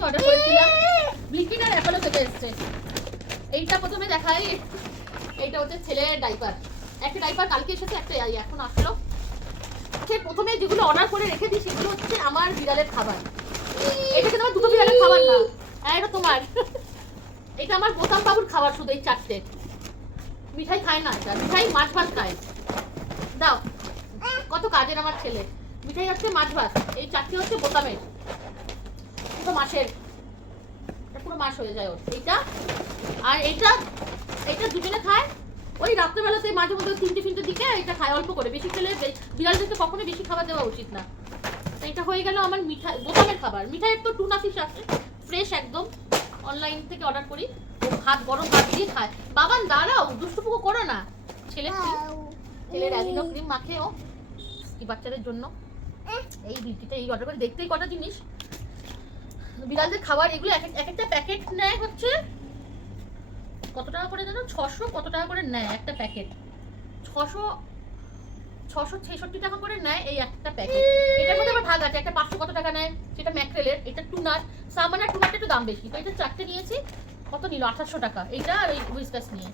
থেকে অর্ডার করেছিলাম, ব্লিঙ্কিট আর অ্যাপোলো থেকে এসছে। এইটা প্রথমে দেখাই, এইটা হচ্ছে ছেলের ডাইপার। একটা ডাইপার কালকে এসেছে, একটা এখন আসলো। প্রথমে যেগুলো অর্ডার করে রেখে দিই সেগুলো হচ্ছে আমার বিড়ালের খাবার। এটা কিন্তু আমার দুটো বিড়ালের খাবার না, হ্যাঁ এটা তোমার। এটা আমার বোতাম বাবুর খাবার, শুধু এই চারটে। মিঠাই খায় না, এটা মিঠাই মাছ ভাত খায়। দাও, কত কাজের আমার ছেলে। মিঠাই হচ্ছে মাছ ভাত, এই চারটে হচ্ছে বোতামের, পুরো মাসের, পুরো মাস হয়ে যায় ওর এইটা। আর এইটা এইটা দুজনে খায় ওই রাত্রেবেলাতে, মাঝে মধ্যে 3টে দিকে এটা খায় অল্প করে, বেশি খেলে বিড়ালদেরকে কখনো বেশি খাবার দেওয়া উচিত না। এটা হয়ে গেল আমার মিঠাই, বোতামের খাবার। মিঠাইয়ের তো টুনা ফিশ আছে ফ্রেশ একদম, অনলাইন থেকে অর্ডার করি। ও ভাত, গরম ভাত দিয়ে খায়। বাবান দাঁড়াও, দুষ্টুপুকো করো না। ছেলের অ্যালিনো ক্রিম মাখে ও কি বাচ্চাদের জন্য। এই বিউটিটা এই অর্ডার করে, দেখতেই কটা জিনিস। বিড়ালদের খাবার এগুলো এক একটা প্যাকেট নেয় হচ্ছে কত টাকা করে জানো, 600 কত টাকা করে নেয় একটা প্যাকেট। 666 টাকা করে নেয় এই একটা প্যাকেট। এটার মধ্যে আবার ভাগ আছে, একটা 500 কত টাকা নেয় সেটা ম্যাক্রেলের, এটা টুনার। সামানা টুনারটা একটু দাম বেশি, তো এটা চারটে নিয়েছি। কত নিল? 2800 টাকা এইটা, আর ওই হুইস্কাস নিয়ে।